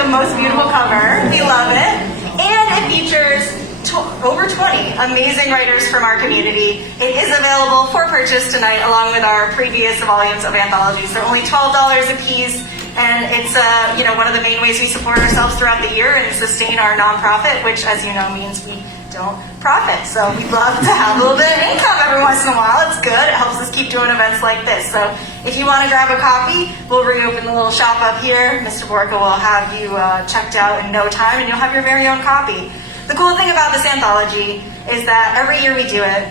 the most beautiful cover. We love it. And it features over 20 amazing writers from our community. It is available for purchase tonight along with our previous volumes of anthologies. They're only $12 a piece. And it's one of the main ways we support ourselves throughout the year and sustain our nonprofit, which, as you know, means we don't profit. So we'd love to have a little bit of income every once in a while. It's good. It helps us keep doing events like this. So if you want to grab a copy, we'll reopen the little shop up here. Mr. Borka will have you checked out in no time, and you'll have your very own copy. The cool thing about this anthology is that every year we do it,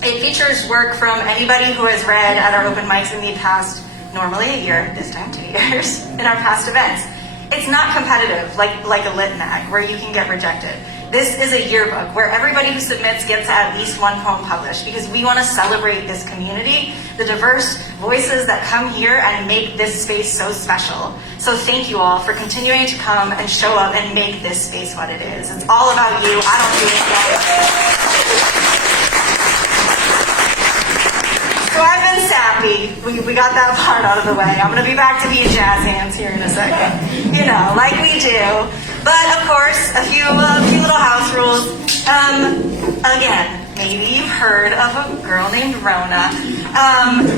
it features work from anybody who has read at our open mics in the past, normally a year, this time 2 years, in our past events. It's not competitive like a lit mag where you can get rejected. This is a yearbook where everybody who submits gets at least one poem published because we want to celebrate this community, the diverse voices that come here and make this space so special. So thank you all for continuing to come and show up and make this space what it is. It's all about you. I don't do it alone. So I've been sappy. We got that part out of the way. I'm going to be back to being jazz hands here in a second. Like we do. But of course, a few little house rules. Again, maybe you've heard of a girl named Rona.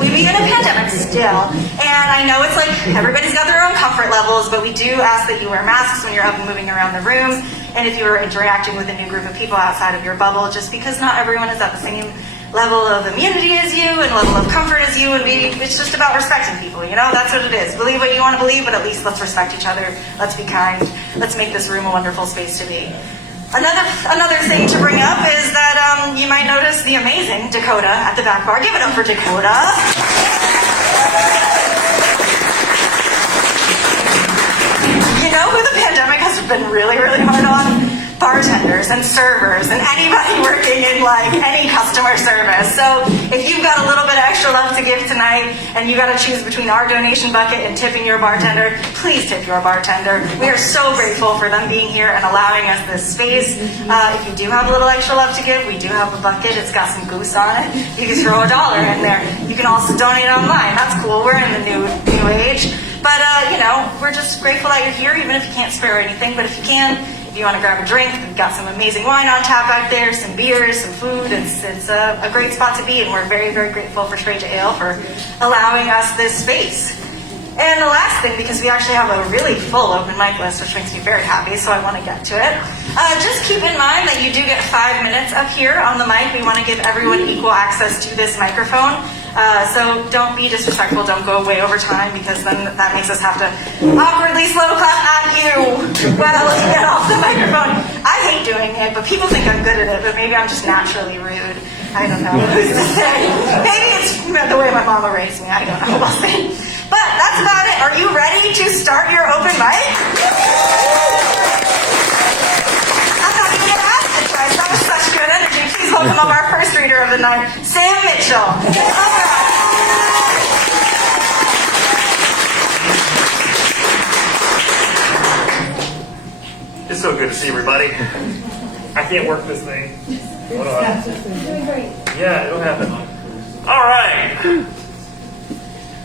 We be in a pandemic still. And I know it's like everybody's got their own comfort levels, but we do ask that you wear masks when you're up and moving around the room. And if you're interacting with a new group of people outside of your bubble, just because not everyone is at the same level of immunity as you and level of comfort as you, and it's just about respecting people, that's what it is. Believe what you want to believe, but at least let's respect each other. Let's be kind. Let's make this room a wonderful space to be. Another thing to bring up is that you might notice the amazing Dakota at the back bar. Give it up for Dakota. You know who the pandemic has been really, really hard on? Bartenders and servers and anybody working in any customer service. So if you've got a little bit of extra love to give tonight and you got to choose between our donation bucket and tipping your bartender, please tip your bartender. We are so grateful for them being here and allowing us this space. If you do have a little extra love to give, we do have a bucket. It's got some goose on it. You can throw $1 in there. You can also donate online. That's cool. We're in the new age. But we're just grateful that you're here, even if you can't spare anything. But if you can, if you want to grab a drink, we've got some amazing wine on tap back there, some beers, some food. It's a great spot to be, and we're very, very grateful for Trade to Ale for allowing us this space. And the last thing, because we actually have a really full open mic list, which makes me very happy, so I want to get to it. Just keep in mind that you do get 5 minutes up here on the mic. We want to give everyone equal access to this microphone. So don't be disrespectful, don't go way over time, because then that makes us have to awkwardly slow clap at you while you get off the microphone. I hate doing it, but people think I'm good at it, but maybe I'm just naturally rude. I don't know. Maybe it's the way my mama raised me. I don't know. We'll see. But that's about it. Are you ready to start your open mic? I'm not even going to ask it, guys. That was such good energy. Please welcome up our first reader of the night, Sam Mitchell. It's so good to see everybody. I can't work this thing. Hold on. Doing great. Yeah, it'll happen. All right.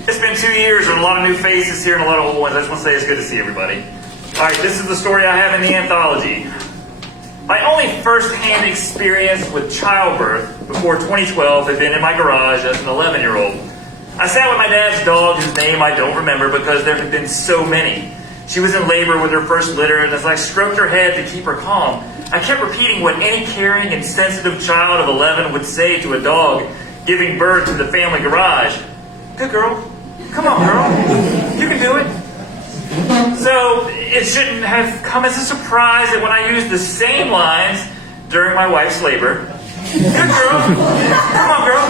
It's been 2 years and a lot of new faces here and a lot of old ones. I just want to say it's good to see everybody. All right, this is the story I have in the anthology. My only first-hand experience with childbirth before 2012 had been in my garage as an 11-year-old. I sat with my dad's dog, whose name I don't remember because there had been so many. She was in labor with her first litter, and as I stroked her head to keep her calm, I kept repeating what any caring and sensitive child of 11 would say to a dog giving birth in the family garage. Good girl. Come on, girl. You can do it. So it shouldn't have come as a surprise that when I used the same lines during my wife's labor, good girl. Come on, girl.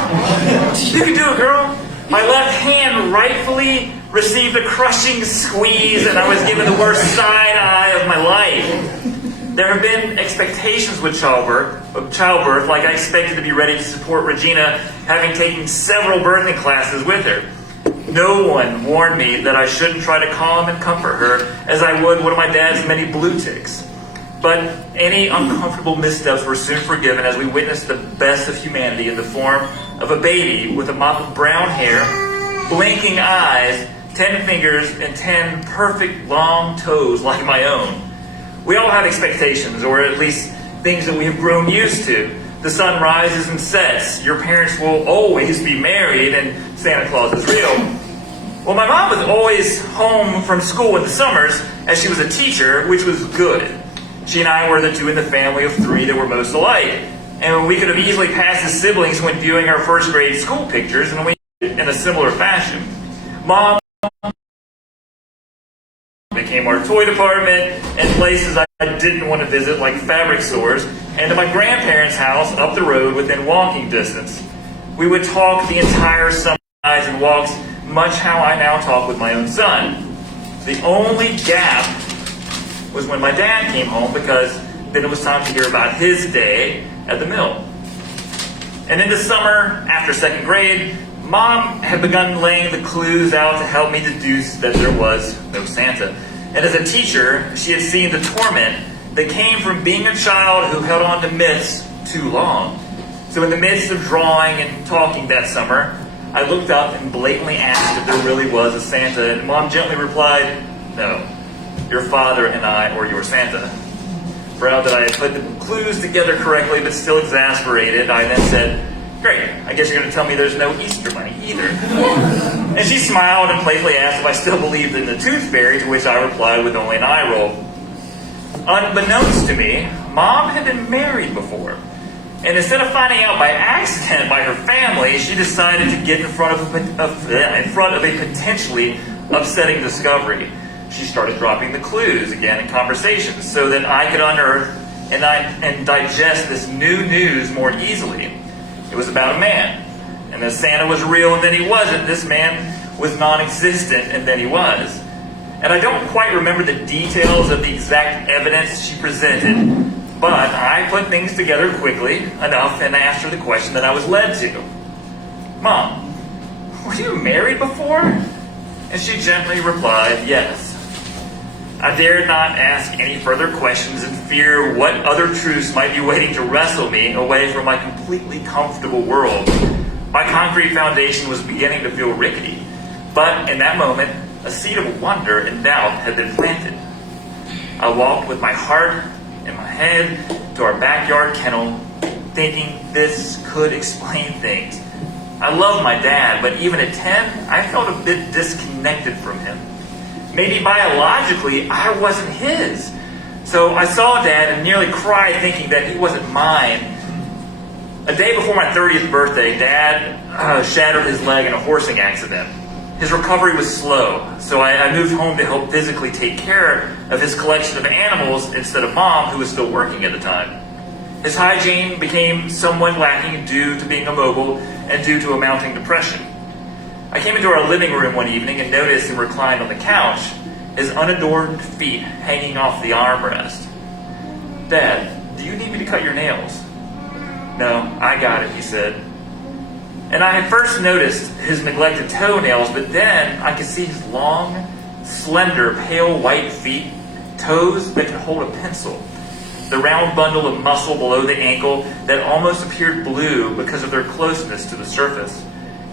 You can do it, girl. My left hand rightfully received a crushing squeeze, and I was given the worst side eye of my life. There have been expectations with childbirth, like I expected to be ready to support Regina, having taken several birthing classes with her. No one warned me that I shouldn't try to calm and comfort her as I would one of my dad's many blue ticks. But any uncomfortable missteps were soon forgiven as we witnessed the best of humanity in the form of a baby with a mop of brown hair, blinking eyes, 10 fingers and 10 perfect long toes like my own. We all have expectations, or at least things that we have grown used to. The sun rises and sets. Your parents will always be married, and Santa Claus is real. Well, my mom was always home from school in the summers, as she was a teacher, which was good. She and I were the two in the family of three that were most alike. And we could have easily passed as siblings when viewing our first grade school pictures, and we in a similar fashion. Mom became our toy department and places I didn't want to visit, like fabric stores, and to my grandparents' house up the road within walking distance. We would talk the entire summer nights and walks, much how I now talk with my own son. The only gap was when my dad came home, because then it was time to hear about his day at the mill. And in the summer, after second grade, Mom had begun laying the clues out to help me deduce that there was no Santa. And as a teacher, she had seen the torment that came from being a child who held on to myths too long. So in the midst of drawing and talking that summer, I looked up and blatantly asked if there really was a Santa, and Mom gently replied, "No, your father and I are your Santa." Proud that I had put the clues together correctly, but still exasperated, I then said, "Great, I guess you're going to tell me there's no Easter bunny either." And she smiled and playfully asked if I still believed in the tooth fairy, to which I replied with only an eye roll. Unbeknownst to me, Mom had been married before. And instead of finding out by accident by her family, she decided to get in front of a potentially upsetting discovery. She started dropping the clues again in conversations so that I could unearth and digest this new news more easily. It was about a man. And that Santa was real and then he wasn't. This man was non-existent and then he was. And I don't quite remember the details of the exact evidence she presented, but I put things together quickly enough and asked her the question that I was led to. "Mom, were you married before?" And she gently replied, "Yes." I dared not ask any further questions in fear what other truths might be waiting to wrestle me away from my completely comfortable world. My concrete foundation was beginning to feel rickety, but in that moment, a seed of wonder and doubt had been planted. I walked with my heart in my head to our backyard kennel, thinking this could explain things. I loved my dad, but even at 10, I felt a bit disconnected from him. Maybe biologically, I wasn't his. So I saw Dad and nearly cried thinking that he wasn't mine. A day before my 30th birthday, Dad shattered his leg in a horsing accident. His recovery was slow, so I moved home to help physically take care of his collection of animals instead of Mom, who was still working at the time. His hygiene became somewhat lacking due to being immobile and due to a mounting depression. I came into our living room one evening and noticed him reclined on the couch, his unadorned feet hanging off the armrest. "Dad, do you need me to cut your nails?" "No, I got it," he said. And I had first noticed his neglected toenails, but then I could see his long, slender, pale white feet, toes that could hold a pencil, the round bundle of muscle below the ankle that almost appeared blue because of their closeness to the surface.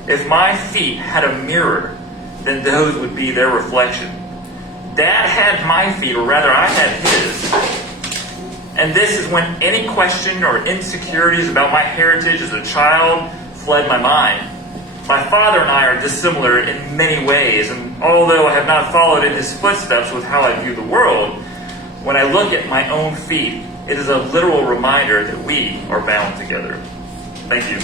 If my feet had a mirror, then those would be their reflection. Dad had my feet, or rather I had his. And this is when any question or insecurities about my heritage as a child fled my mind. My father and I are dissimilar in many ways, and although I have not followed in his footsteps with how I view the world, when I look at my own feet, it is a literal reminder that we are bound together. Thank you.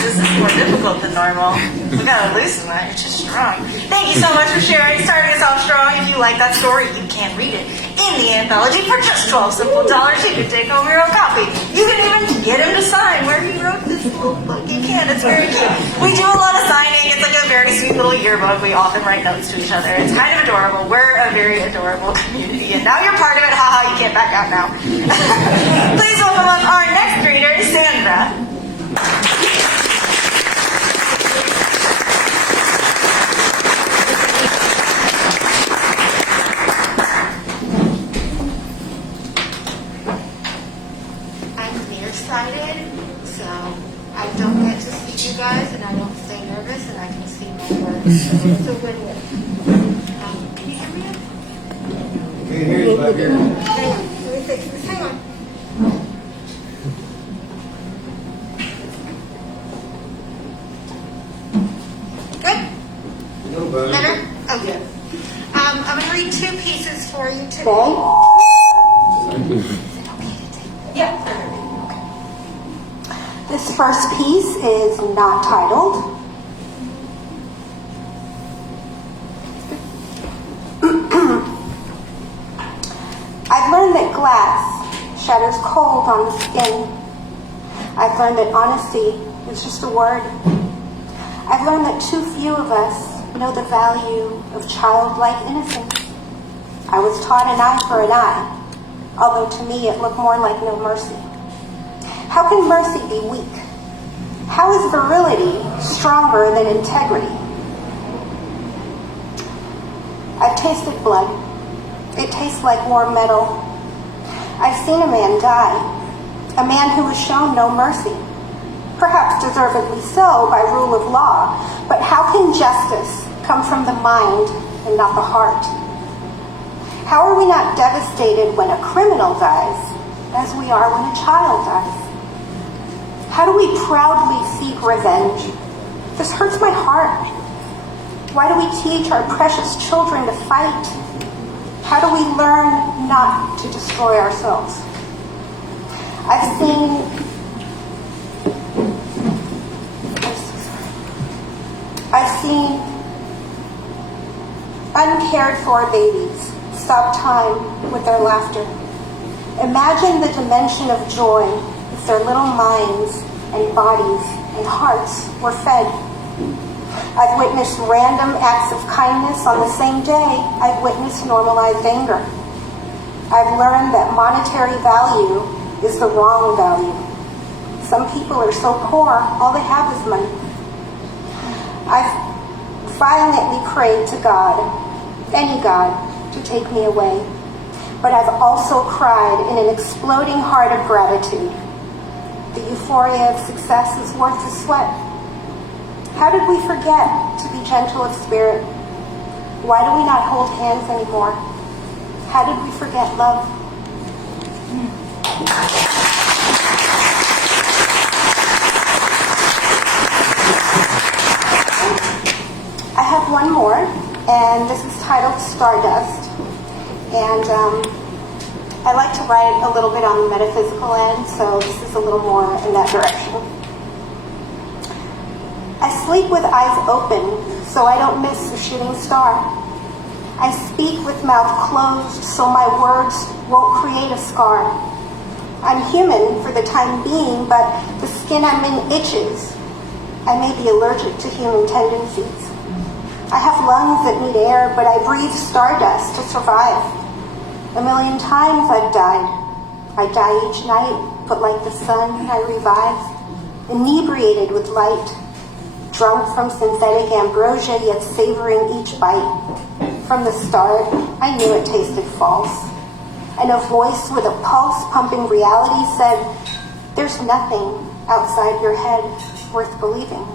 This is more difficult than normal. We gotta loosen that. You're too strong. Thank you so much for sharing, starting us off strong. If you like that story, you can read it in the anthology for just $12 simple dollars. You can take home your own copy. You can even get him to sign where he wrote this little book. You can. It's very cute. We do a lot of signing. It's like a very sweet little yearbook. We often write notes to each other. It's kind of adorable. We're a very adorable community, and now you're part of it. Haha, you can't back out now. Please welcome up our next reader, Sandra. you guys, and I don't stay nervous, and I can see my words. So it's a win-win. Can you hear me? Can't hear you back here. Hang on. Let me fix this. Hang on. Good? No, buddy. Better? Okay. I'm going to read two pieces for you today. Yeah. This first piece is not titled. I've learned that glass shatters cold on the skin. I've learned that honesty is just a word. I've learned that too few of us know the value of childlike innocence. I was taught an eye for an eye, although to me it looked more like no mercy. How can mercy be weak? How is virility stronger than integrity? I've tasted blood. It tastes like warm metal. I've seen a man die, a man who was shown no mercy, perhaps deservedly so by rule of law, but how can justice come from the mind and not the heart? How are we not devastated when a criminal dies, as we are when a child dies? How do we proudly seek revenge? This hurts my heart. Why do we teach our precious children to fight? How do we learn not to destroy ourselves? I've seen uncared for babies stop time with their laughter. Imagine the dimension of joy if their little minds and bodies and hearts were fed. I've witnessed random acts of kindness on the same day I've witnessed normalized anger. I've learned that monetary value is the wrong value. Some people are so poor, all they have is money. I've violently prayed to God, any God, to take me away. But I've also cried in an exploding heart of gratitude. The euphoria of success is worth the sweat. How did we forget to be gentle of spirit? Why do we not hold hands anymore? How did we forget love? I have one more, and this is titled Stardust. And I like to write a little bit on the metaphysical end, so this is a little more in that direction. I sleep with eyes open, so I don't miss a shooting star. I speak with mouth closed, so my words won't create a scar. I'm human for the time being, but the skin I'm in itches. I may be allergic to human tendencies. I have lungs that need air, but I breathe stardust to survive. 1,000,000 times I've died. I die each night, but like the sun, I revive. Inebriated with light, drunk from synthetic ambrosia, yet savoring each bite. From the start, I knew it tasted false. And a voice with a pulse pumping reality said, there's nothing outside your head worth believing.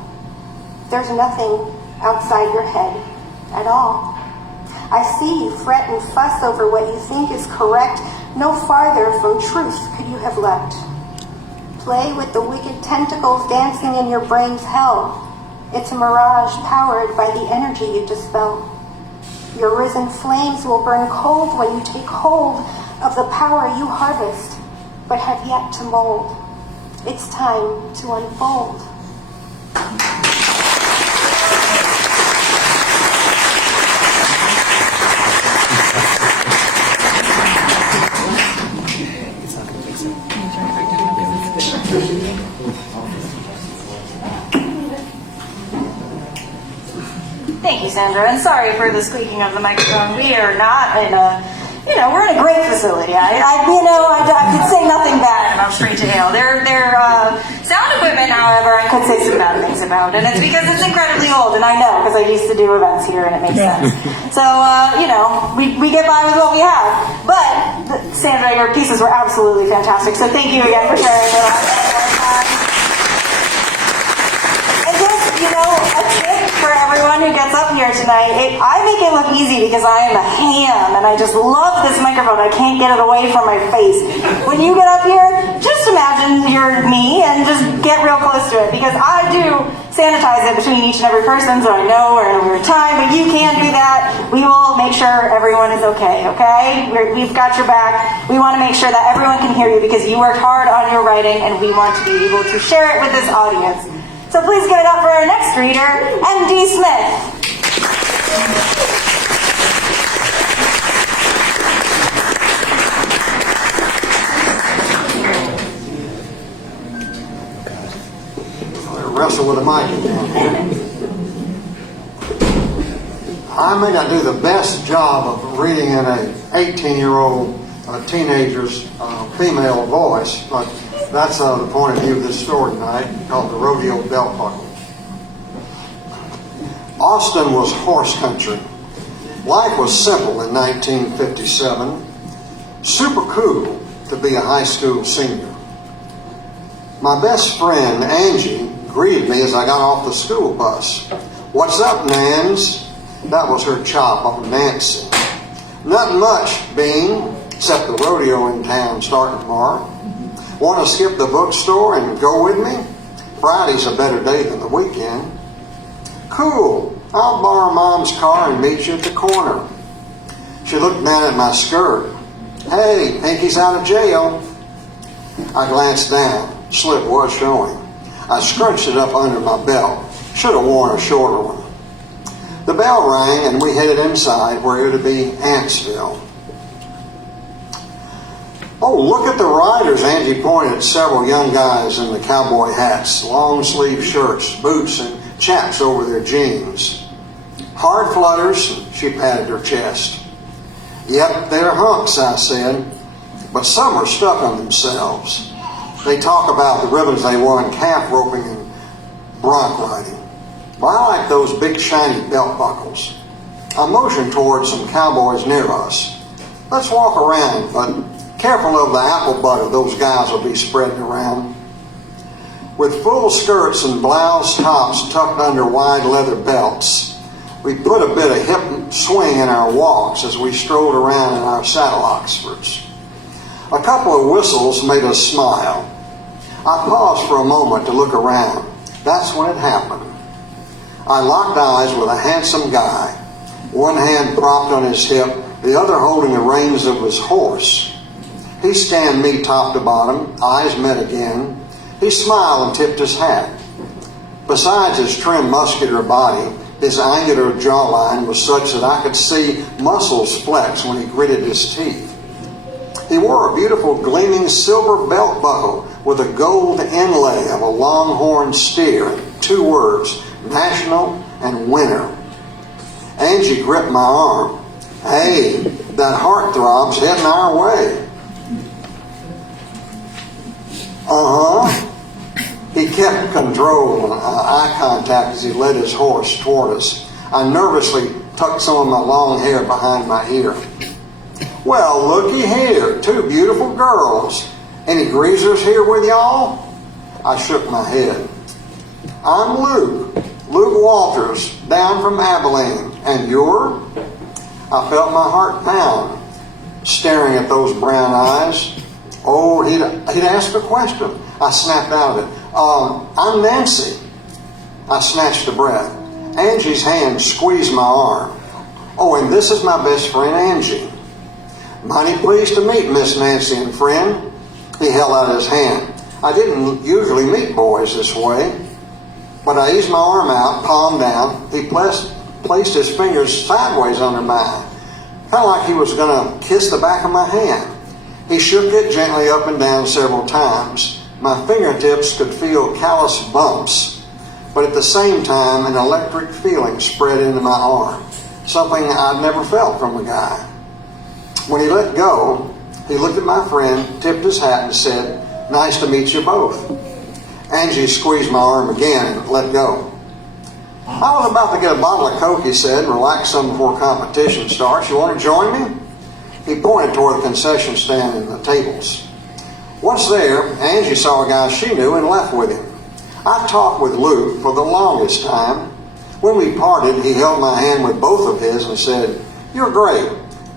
There's nothing outside your head at all. I see you fret and fuss over what you think is correct. No farther from truth could you have leapt. Play with the wicked tentacles dancing in your brain's hell. It's a mirage powered by the energy you dispel. Your risen flames will burn cold when you take hold of the power you harvest, but have yet to mold. It's time to unfold. Thank you, Sandra, and sorry for the squeaking of the microphone. We are not in a, we're in a great facility. I could say nothing bad about Straight to Hail. Their sound equipment, however, I could say some bad things about, and it's because it's incredibly old, and I know, because I used to do events here, and it makes sense. So, we get by with what we have. But, Sandra, your pieces were absolutely fantastic, so thank you again for sharing with us. everyone who gets up here tonight. I make it look easy because I am a ham and I just love this microphone. I can't get it away from my face. When you get up here, just imagine you're me and just get real close to it, because I do sanitize it between each and every person so I know we're in a weird time, but you can do that. We will make sure everyone is okay, okay? We've got your back. We want to make sure that everyone can hear you because you worked hard on your writing and we want to be able to share it with this audience. So please give it up for our next reader, M.D. Smith. Wrestle with a mic again. I may not do the best job of reading in a 18-year-old teenager's female voice, but that's the point of view of this story tonight, called The Rodeo Belt Buckle. Austin was horse country. Life was simple in 1957. Super cool to be a high school senior. My best friend, Angie, greeted me as I got off the school bus. "What's up, Nans?" That was her chop on Nancy. "Nothing much, Bean, except the rodeo in town starting tomorrow. Want to skip the bookstore and go with me? Friday's a better day than the weekend." "Cool. I'll borrow Mom's car and meet you at the corner." She looked down at my skirt. "Hey, Pinky's out of jail." I glanced down. Slip was showing. I scrunched it up under my belt. Should have worn a shorter one. The bell rang and we headed inside where it would be Antsville. "Oh, look at the riders." Angie pointed at several young guys in the cowboy hats, long sleeve shirts, boots, and chaps over their jeans. "Hard flutters," she patted her chest. "Yep, they're hunks," I said, "but some are stuck on themselves. They talk about the ribbons they won calf roping and bronc riding. But I like those big shiny belt buckles." I motioned towards some cowboys near us. "Let's walk around, but careful of the apple butter those guys will be spreading around." With full skirts and blouse tops tucked under wide leather belts, we put a bit of hip swing in our walks as we strolled around in our saddle Oxfords. A couple of whistles made us smile. I paused for a moment to look around. That's when it happened. I locked eyes with a handsome guy, one hand propped on his hip, the other holding the reins of his horse. He scanned me top to bottom, eyes met again. He smiled and tipped his hat. Besides his trim, muscular body, his angular jawline was such that I could see muscles flex when he gritted his teeth. He wore a beautiful gleaming silver belt buckle with a gold inlay of a longhorn steer and two words, National and Winner. Angie gripped my arm. "Hey, that heartthrob's heading our way." "Uh-huh." He kept control and eye contact as he led his horse toward us. I nervously tucked some of my long hair behind my ear. "Well, looky here, two beautiful girls. Any greasers here with y'all?" I shook my head. "I'm Luke Walters, down from Abilene. And you're?" I felt my heart pound, staring at those brown eyes. Oh, he'd asked a question. I snapped out of it. "I'm Nancy." I snatched a breath. Angie's hand squeezed my arm. "Oh, and this is my best friend, Angie." "Mighty pleased to meet Miss Nancy and friend." He held out his hand. I didn't usually meet boys this way, but I eased my arm out, palm down. He placed his fingers sideways under mine, kind of like he was going to kiss the back of my hand. He shook it gently up and down several times. My fingertips could feel callous bumps, but at the same time, an electric feeling spread into my arm, something I'd never felt from a guy. When he let go, he looked at my friend, tipped his hat, and said, "Nice to meet you both." Angie squeezed my arm again and let go. "I was about to get a bottle of Coke," he said, "relax some before competition starts. You want to join me?" He pointed toward the concession stand and the tables. Once there, Angie saw a guy she knew and left with him. I talked with Luke for the longest time. When we parted, he held my hand with both of his and said, "You're great.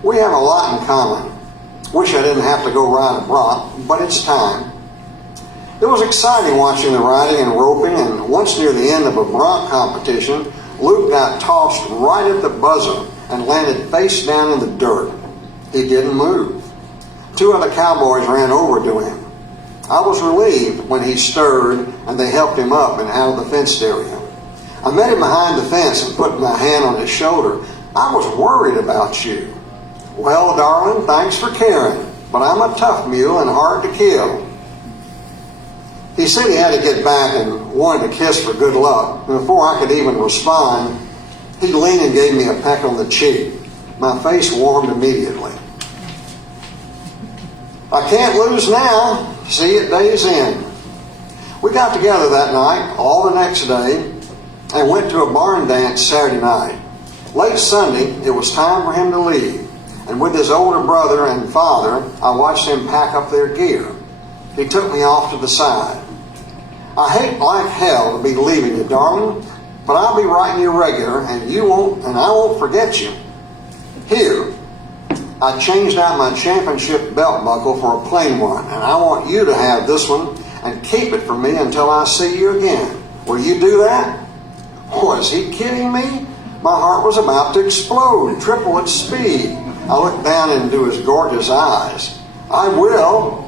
We have a lot in common. Wish I didn't have to go ride a bronc, but it's time." It was exciting watching the riding and roping, and once near the end of a bronc competition, Luke got tossed right at the buzzer and landed face down in the dirt. He didn't move. 2 other cowboys ran over to him. I was relieved when he stirred and they helped him up and out of the fenced area. I met him behind the fence and put my hand on his shoulder. "I was worried about you." "Well, darling, thanks for caring, but I'm a tough mule and hard to kill." He said he had to get back and wanted a kiss for good luck. And before I could even respond, he leaned and gave me a peck on the cheek. My face warmed immediately. I can't lose now. See you at day's end. We got together that night, all the next day, and went to a barn dance Saturday night. Late Sunday, it was time for him to leave. And with his older brother and father, I watched them pack up their gear. He took me off to the side. "I hate like hell to be leaving you, darling, but I'll be writing you regular, and I won't forget you. Here, I changed out my championship belt buckle for a plain one, and I want you to have this one and keep it for me until I see you again. Will you do that?" Was he kidding me? My heart was about to explode, triple its speed. I looked down into his gorgeous eyes. "I will."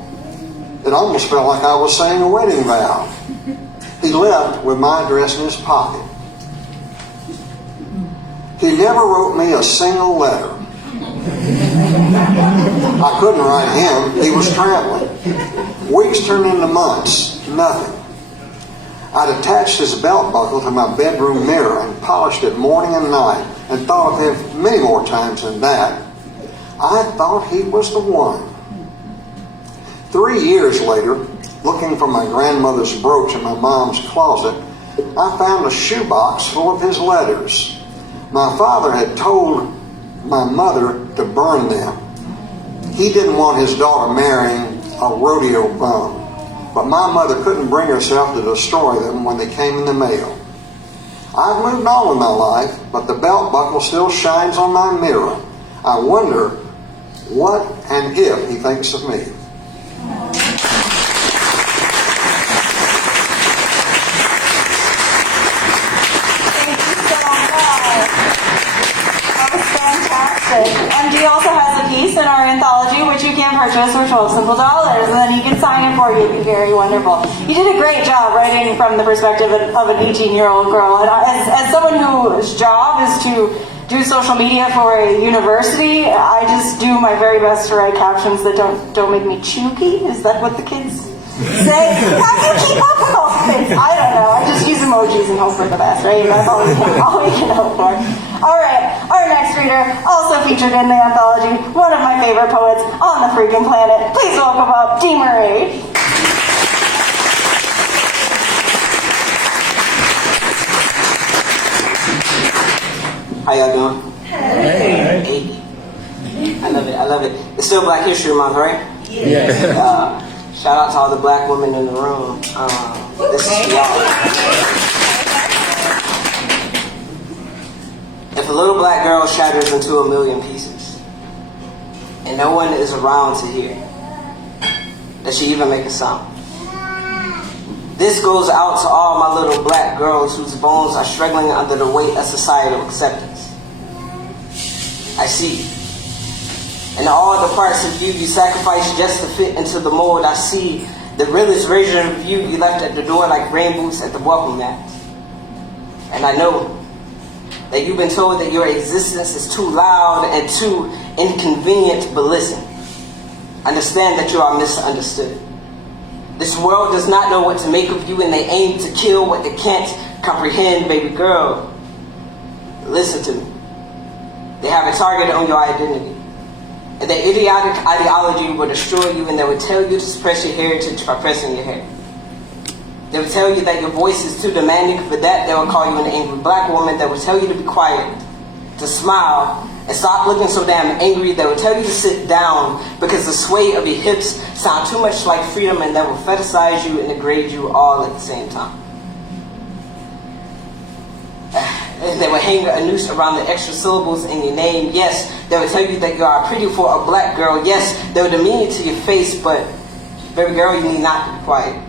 It almost felt like I was saying a wedding vow. He left with my address in his pocket. He never wrote me a single letter. I couldn't write him. He was traveling. Weeks turned into months. Nothing. I'd attached his belt buckle to my bedroom mirror and polished it morning and night and thought of him many more times than that. I thought he was the one. 3 years later, looking for my grandmother's brooch in my mom's closet, I found a shoebox full of his letters. My father had told my mother to burn them. He didn't want his daughter marrying a rodeo bum, but my mother couldn't bring herself to destroy them when they came in the mail. I've moved on with my life, but the belt buckle still shines on my mirror. I wonder what and if he thinks of me. And he also has a piece in our anthology which you can purchase for $12 simple, and then he can sign it for you. It'd be very wonderful. You did a great job writing from the perspective of an 18-year-old girl. And as someone whose job is to do social media for a university, I just do my very best to write captions that don't make me chooky. Is that what the kids say? How do you keep up with all the things? I don't know. I just use emojis and hope for the best, right? That's all we can hope for. All right, our next reader, also featured in the anthology, one of my favorite poets on the freaking planet. Please welcome up Dee Marie. How y'all doing? Hey. I love it. It's still Black History Month, right? Yeah. Shout out to all the black women in the room. This is for y'all. If a little black girl shatters into a million pieces, and no one is around to hear, does she even make a sound? This goes out to all my little black girls whose bones are struggling under the weight of societal acceptance. I see you. And all the parts of you sacrificed just to fit into the mold. I see the realest version of you left at the door like rain boots at the welcome mat. And I know that you've been told that your existence is too loud and too inconvenient, but listen, understand that you are misunderstood. This world does not know what to make of you, and they aim to kill what they can't comprehend, baby girl. Listen to me. They have a target on your identity. And their idiotic ideology will destroy you, and they will tell you to suppress your heritage by pressing your hair. They will tell you that your voice is too demanding. For that, they will call you an angry black woman. They will tell you to be quiet, to smile, and stop looking so damn angry. They will tell you to sit down because the sway of your hips sound too much like freedom, and they will fetishize you and degrade you all at the same time. They will hang a noose around the extra syllables in your name. Yes, they will tell you that you are pretty for a black girl. Yes, they will demean it to your face, but baby girl, you need not to be quiet.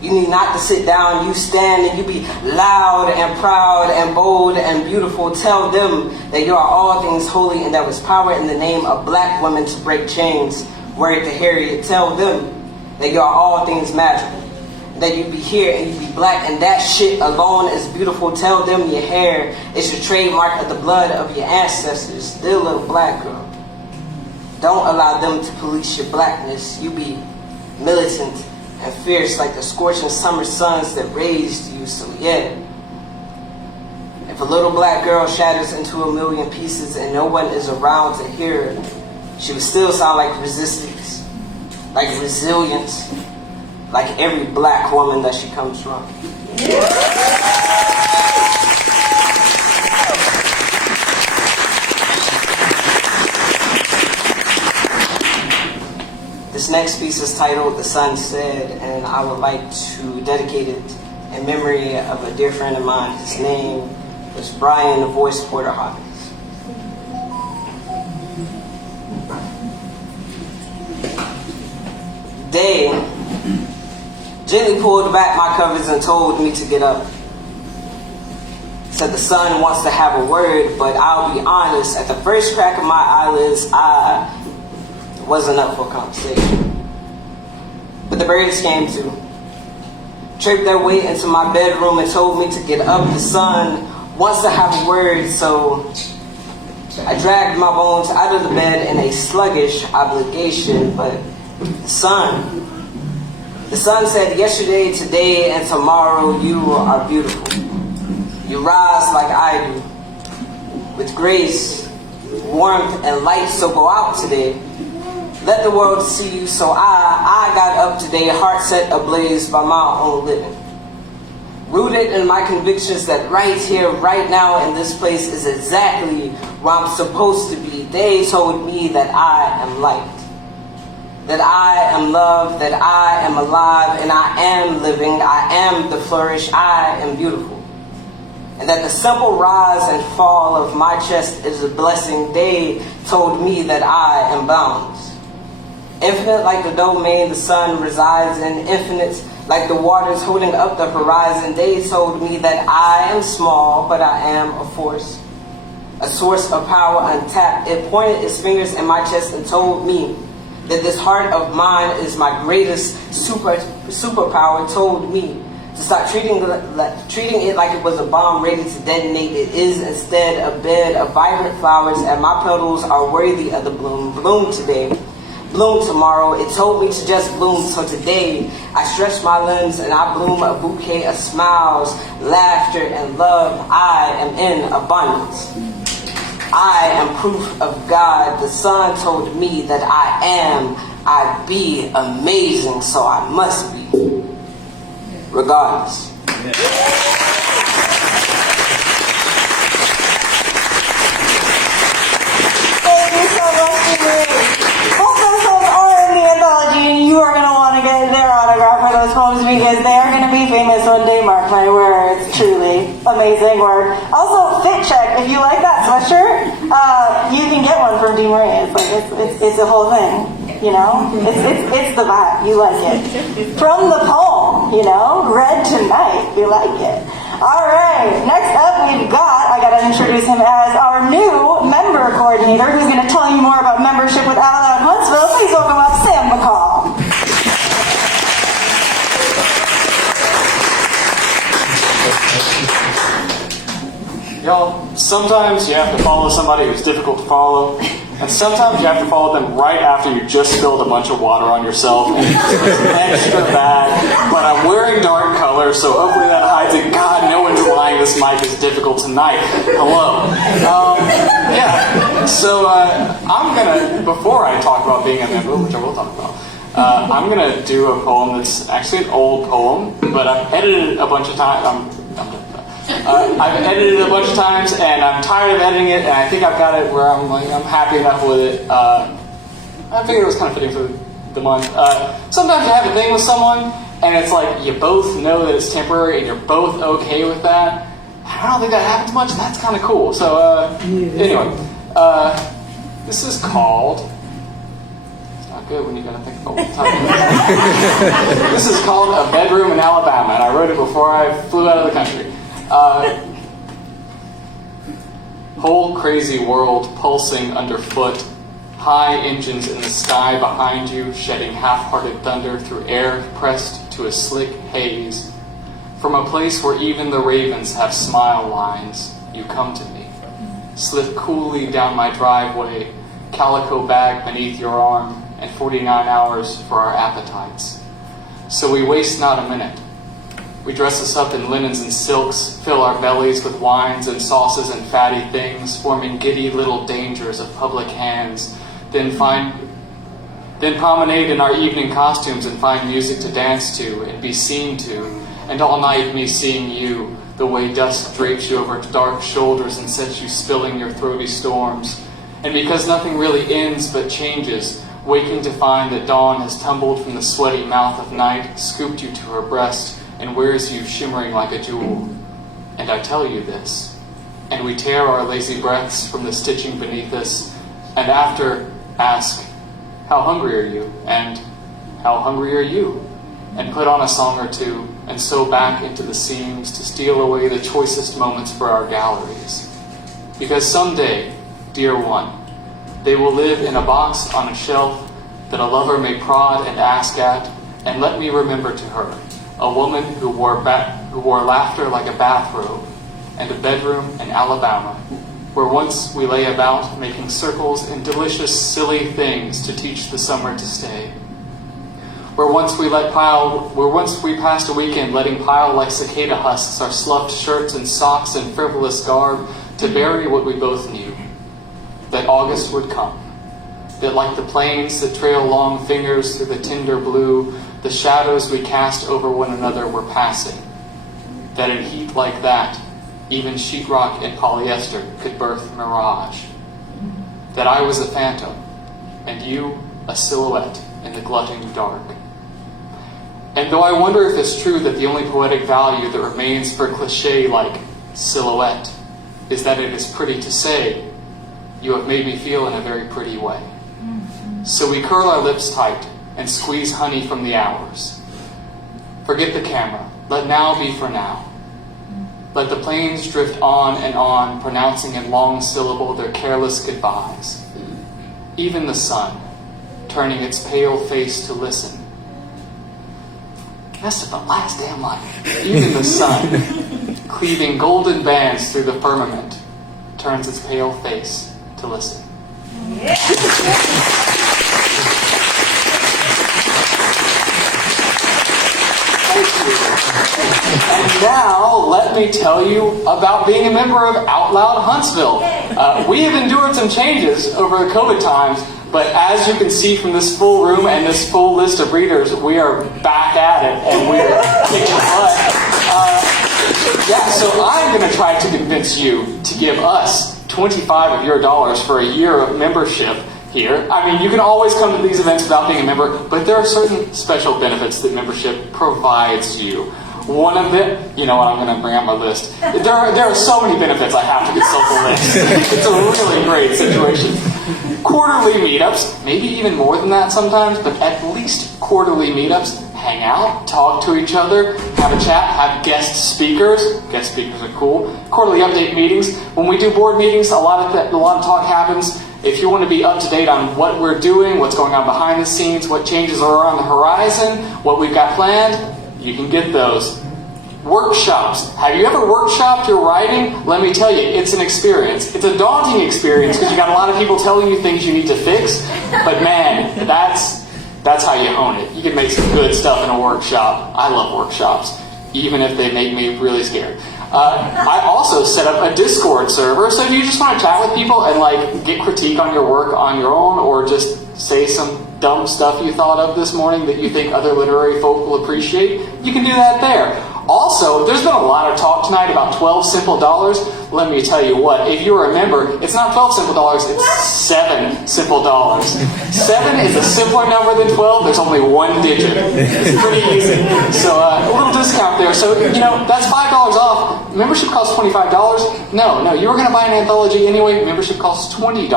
You need not to sit down. You stand and you be loud and proud and bold and beautiful. Tell them that you are all things holy and there was power in the name of black women to break chains. Word to Harriet. Tell them that you are all things magical. That you be here and you be black and that shit alone is beautiful. Tell them your hair is your trademark of the blood of your ancestors. Dear little black girl, don't allow them to police your blackness. You be militant and fierce like the scorching summer suns that raised you. So yeah, if a little black girl shatters into a million pieces and no one is around to hear her, she would still sound like resistance, like resilience, like every black woman that she comes from. This next piece is titled The Sun Said, and I would like to dedicate it in memory of a dear friend of mine. His name was Brian the Voice Porter Hawkins. Day gently pulled back my covers and told me to get up. Said the sun wants to have a word, but I'll be honest, at the first crack of my eyelids, I wasn't up for conversation. But the birds came to. Tripped their way into my bedroom and told me to get up. The sun wants to have a word, so I dragged my bones out of the bed in a sluggish obligation. But the sun said yesterday, today, and tomorrow you are beautiful. You rise like I do, with grace, warmth, and light, so go out today. Let the world see you. So I got up today, heart set ablaze by my own living. Rooted in my convictions that right here, right now, in this place is exactly where I'm supposed to be. They told me that I am light, that I am loved, that I am alive, and I am living. I am the flourish. I am beautiful. And that the simple rise and fall of my chest is a blessing. They told me that I am boundless. Infinite like the domain the sun resides in, infinite like the waters holding up the horizon. They told me that I am small, but I am a force, a source of power untapped. It pointed its fingers in my chest and told me that this heart of mine is my greatest superpower. Told me to stop treating it like it was a bomb ready to detonate. It is instead a bed of vibrant flowers, and my petals are worthy of the bloom. Bloom today, bloom tomorrow. It told me to just bloom. So today, I stretch my limbs and I bloom a bouquet of smiles, laughter, and love. I am in abundance. I am proof of God. The sun told me that I be amazing, so I must be. Regardless. Thank you so much, Steve. Both those poems are in the anthology, and you are going to want to get their autograph for those poems because they are going to be famous one day, mark my words. Truly amazing work. Also, fit check. If you like that sweatshirt, you can get one from Dee Marie. It's like it's a whole thing. You know, it's the vibe. You like it. From the poem, you know, read tonight. You like it. All right. Next up, I got to introduce him as our new member coordinator, who's going to tell you more about membership with Out Loud Huntsville. Please welcome up Sam McCall. Y'all, sometimes you have to follow somebody who's difficult to follow, and sometimes you have to follow them right after you just spilled a bunch of water on yourself, and it's extra bad. But I'm wearing dark color, so hopefully that hides it. God, no one's lying. This mic is difficult tonight. Hello. So I'm gonna, before I talk about being a member, which I will talk about, I'm gonna do a poem that's actually an old poem, but I've edited it a bunch of times. I've edited it a bunch of times, and I'm tired of editing it, and I think I've got it where I'm happy enough with it. I figured it was kind of fitting for the month. Sometimes you have a thing with someone, and it's like you both know that it's temporary, and you're both okay with that, I don't think that happens much. That's kind of cool. So anyway, this is called. It's not good when you gotta think the whole time. This is called A Bedroom in Alabama, and I wrote it before I flew out of the country. Whole crazy world pulsing underfoot. High engines in the sky behind you, shedding half-hearted thunder through air pressed to a slick haze. From a place where even the ravens have smile lines, you come to me. Slip coolly down my driveway, calico bag beneath your arm, and 49 hours for our appetites. So we waste not a minute. We dress us up in linens and silks, fill our bellies with wines and sauces and fatty things, forming giddy little dangers of public hands, then promenade in our evening costumes and find music to dance to and be seen to, and all night me seeing you, the way dusk drapes you over dark shoulders and sets you spilling your throaty storms. And because nothing really ends but changes, waking to find that dawn has tumbled from the sweaty mouth of night, scooped you to her breast, and wears you shimmering like a jewel. And I tell you this, and we tear our lazy breaths from the stitching beneath us, and after ask, how hungry are you? And how hungry are you? And put on a song or two, and sew back into the seams to steal away the choicest moments for our galleries. Because someday, dear one, they will live in a box on a shelf that a lover may prod and ask at, and let me remember to her, a woman who wore laughter like a bathrobe, and a bedroom in Alabama, where once we lay about making circles in delicious, silly things to teach the summer to stay. Where once we passed a weekend letting pile like cicada husks our sloughed shirts and socks and frivolous garb to bury what we both knew, that August would come, that like the plains that trail long fingers through the tender blue, the shadows we cast over one another were passing, that in heat like that, even sheetrock and polyester could birth mirage, that I was a phantom, and you a silhouette in the glutting dark. And though I wonder if it's true that the only poetic value that remains for cliché like silhouette is that it is pretty to say, you have made me feel in a very pretty way. So we curl our lips tight and squeeze honey from the hours. Forget the camera. Let now be for now. Let the planes drift on, pronouncing in long syllable their careless goodbyes. Even the sun, turning its pale face to listen. Messed up the last damn life. Even the sun, cleaving golden bands through the firmament, turns its pale face to listen. And now, let me tell you about being a member of Out Loud Huntsville. We have endured some changes over the COVID times, but as you can see from this full room and this full list of readers, we are back at it, and we are kicking butt. So I'm going to try to convince you to give us 25 of your dollars for a year of membership here. I mean, you can always come to these events without being a member, but there are certain special benefits that membership provides you. One of them, you know what, I'm going to bring out my list. There are so many benefits I have to consult the list. It's a really great situation. Quarterly meetups, maybe even more than that sometimes, but at least quarterly meetups. Hang out, talk to each other, have a chat, have guest speakers. Guest speakers are cool. Quarterly update meetings. When we do board meetings, a lot of talk happens. If you want to be up to date on what we're doing, what's going on behind the scenes, what changes are on the horizon, what we've got planned, you can get those. Workshops. Have you ever workshopped your writing? Let me tell you, it's an experience. It's a daunting experience because you got a lot of people telling you things you need to fix. But man, that's how you hone it. You can make some good stuff in a workshop. I love workshops, even if they make me really scared. I also set up a Discord server, so if you just want to chat with people and get critique on your work on your own, or just say some dumb stuff you thought of this morning that you think other literary folk will appreciate, you can do that there. Also, there's been a lot of talk tonight about 12 simple dollars. Let me tell you what, if you're a member, it's not 12 simple dollars, it's 7 simple dollars. 7 is a simpler number than 12. There's only one digit. It's pretty easy. So a little discount there. So, that's $5 off. Membership costs $25. No, you were going to buy an anthology anyway. Membership costs $20.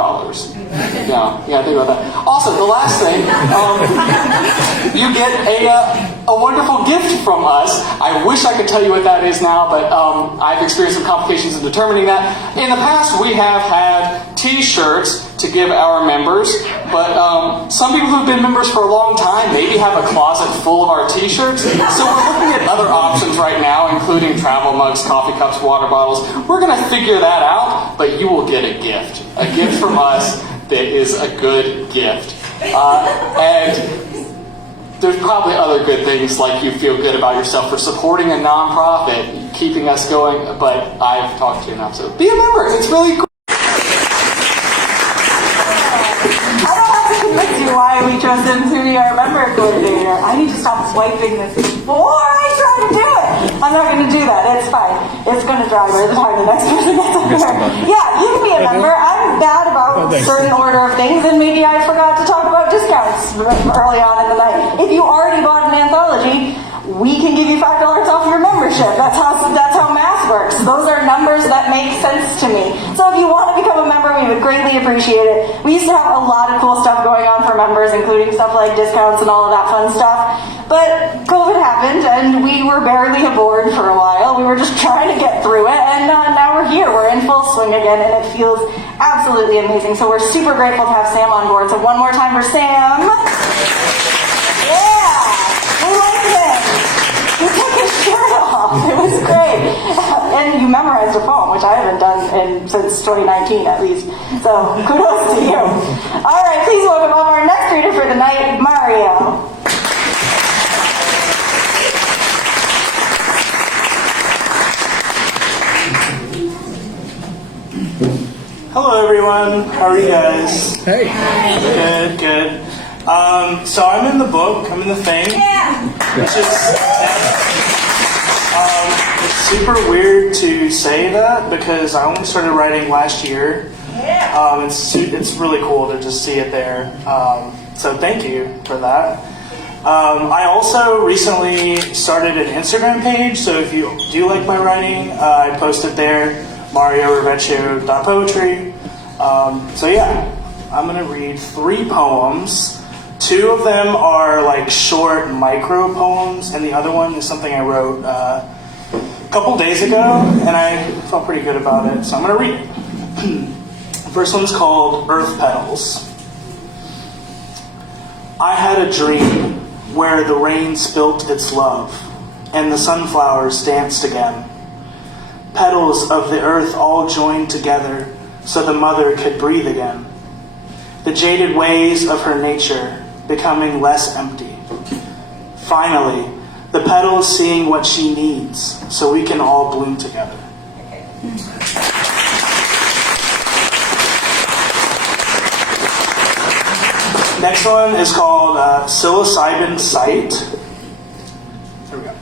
No, yeah, think about that. Also, the last thing, you get a wonderful gift from us. I wish I could tell you what that is now, but I've experienced some complications in determining that. In the past, we have had T-shirts to give our members, but some people who've been members for a long time maybe have a closet full of our T-shirts. So we're looking at other options right now, including travel mugs, coffee cups, water bottles. We're going to figure that out, but you will get a gift from us that is a good gift. And there's probably other good things, like you feel good about yourself for supporting a nonprofit, keeping us going, but I've talked to you enough, so be a member. It's really cool. I don't have to convince you why we chose him to be our member coordinator. I need to stop swiping this before I try to do it. I'm not going to do that. It's fine. It's going to dry by the time the next person gets up there. Yeah, you can be a member. I'm bad about a certain order of things, and maybe I forgot to talk about discounts early on in the night. If you already bought an anthology, we can give you $5 off your membership. That's how math works. Those are numbers that make sense to me. So if you want to become a member, we would greatly appreciate it. We used to have a lot of cool stuff going on for members, including stuff like discounts and all of that fun stuff. But COVID happened, and we were barely aboard for a while. We were just trying to get through it, and now we're here. We're in full swing again, and it feels absolutely amazing. So we're super grateful to have Sam on board. So one more time for Sam. Yeah, we like him. He took his shirt off. It was great. And you memorized a poem, which I haven't done since 2019 at least. So kudos to you. All right, please welcome up our next reader for tonight, Mario. Hello everyone, how are you guys? Hey. Good. So I'm in the book, I'm in the thing, which is, it's super weird to say that because I only started writing last year. It's really cool to just see it there. So thank you for that. I also recently started an Instagram page, so if you do like my writing, I post it there. MarioRevecchio.poetry. So yeah, I'm gonna read 3 poems. 2 of them are like short micro poems, and the other one is something I wrote a couple days ago, and I felt pretty good about it, so I'm gonna read it. The first one's called Earth Petals. I had a dream where the rain spilt its love, and the sunflowers danced again. Petals of the earth all joined together so the mother could breathe again. The jaded ways of her nature becoming less empty. Finally, the petals seeing what she needs so we can all bloom together. Next one is called Psilocybin Sight. There we go.